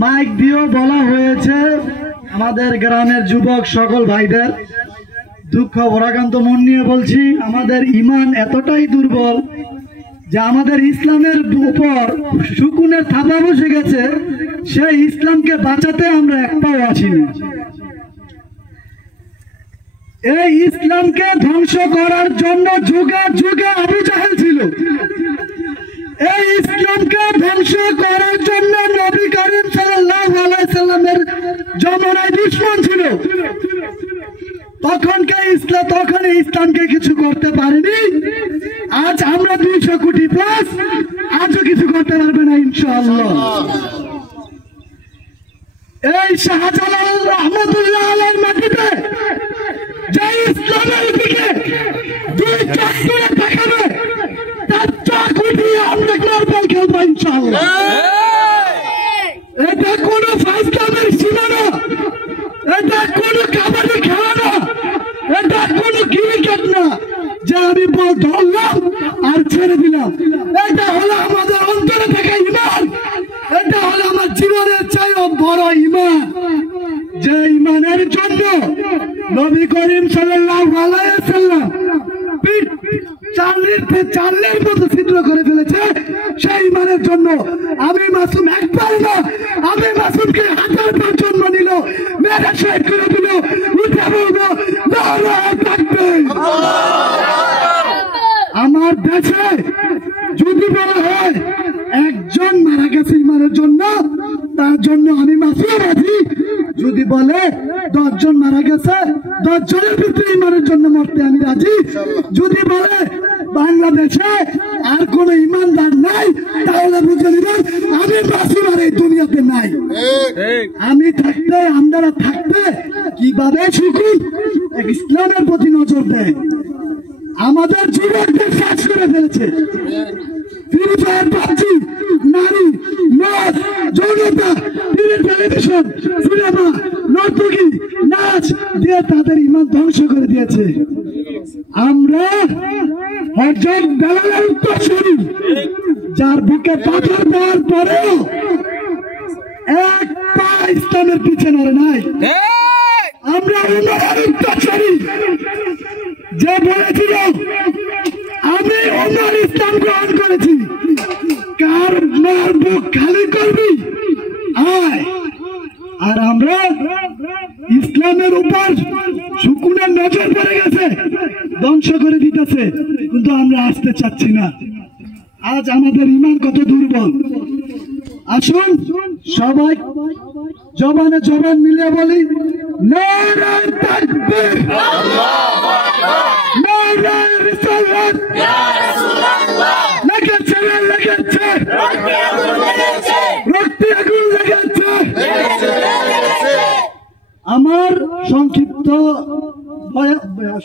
Mic দিয়েও বলা হয়েছে আমাদের গ্রামের যুবক সকল ভাইদের দুঃখ ভরাক্রান্ত মন নিয়ে বলছি, আমাদের ঈমান এতটাই দুর্বল যে আমাদের ইসলামের উপর শকুনের থাবা বসে গেছে, সেই ইসলামকে বাঁচাতে আমরা এক পাও আসিনি। এই ইসলামকে ধ্বংস করার জন্য যুগে যুগে আবু জাহেল ছিল। এই ইসলামকে ধ্বংস করার জন্য নবী করিম সাল্লাল্লাহু আলাইহি সাল্লামের জমানায় দুশমন ছিল। তখন ইসলামকে কিছু করতে পারেনি। আজ আমরা 200 কোটি প্লাস, আজও কিছু করতে পারবে না ইনশাআল্লাহ। এই শাহজালাল রহমতুল্লাহ আলাইহির মাটিতে যে ইসলামের দিকে দুই চোখ করে তাকাবে, তার চোখ উঠিয়ে আমরা গ্লোবাল খেলবো ইনশাআল্লাহ। এটা কোনো ফাইজলামের সীমা না, এটা কোনো কাবাডি খেলা না, এটা কোনো ক্রিকেট না যে আমি বল ধরলাম আর ছেড়ে দিলাম। এটা হলো আমাদের অন্তরে থাকা ঈমান, এটা হলো আমার জীবনের চাইও বড় ঈমান, যে ঈমানের জন্য নবী করিম সাল্লাল্লাহু আলাইহি ওয়াসাল্লাম চালের মতো ছিদ্র করে ফেলেছে। সেই ঈমানের জন্য আমি মাসুম একবার না, আমি মাসুমকে 1000বার জন্ম নিল, মেরে শহীদ করে দিল, উঠে বলবো নারায়ে তাকবীর। আমার দেশে যদি বলা হয় একজন মারা গেছে ঈমানের জন্য, তার জন্য আমি মাসুম আছি। যদি বলে 10 জন মারা গেছে, 10 জনের ভিতরে ঈমানের জন্য মরতে আমি রাজি। যদি বলে বাংলাদেশে আর কোন ঈমানদার নাই, তাহলে বুঝে নিবেন আমি মাসুম আর এই দুনিয়াতে নাই। আমি থাকতে, আমরা থাকতে কিভাবে শুকুর ইসলামের প্রতি নজর দেয়। আমাদের যুবকদের শেষ করে ফেলেছে। ফ্রি ফায়ার, পাবজি, নারী, মদ, যৌনতা, টেলিভিশন, সিনেমা, নর্তকী, নাচ দিয়ে তাদের ঈমান ধ্বংস করে দিয়েছে। আমরা হযরত বেলালের উত্তরসূরি, যার বুকে পাথর দেওয়ার পরেও এক পা ইসলামের পিছে নড়ে নাই। আমরা উমরের উত্তরসূরি, যে বলেছিল আমি উমর ইসলাম গ্রহণ করেছি, কার মার বুক খালি করবি আয়। আর আমরা ইসলামের উপর শকুনের নজর পড়ে গেছে, ধ্বংস করে দিতেছে, কিন্তু আমরা আসতে চাচ্ছি না। আজ আমাদের ঈমান কত দুর্বল। আসুন সবাই জবানে জবান মিলিয়ে বলি নারায়ে তাকবীর, নারায়ে রিসালাত, ইয়া রাসূলুল্লাহ। লেগেছে লেগেছে রক্তে আগুন লেগেছে। আমার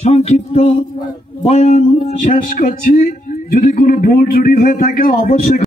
সংক্ষিপ্ত বয়ান শেষ করছি। যদি কোনো ভুল ত্রুটি হয়ে থাকে অবশ্যই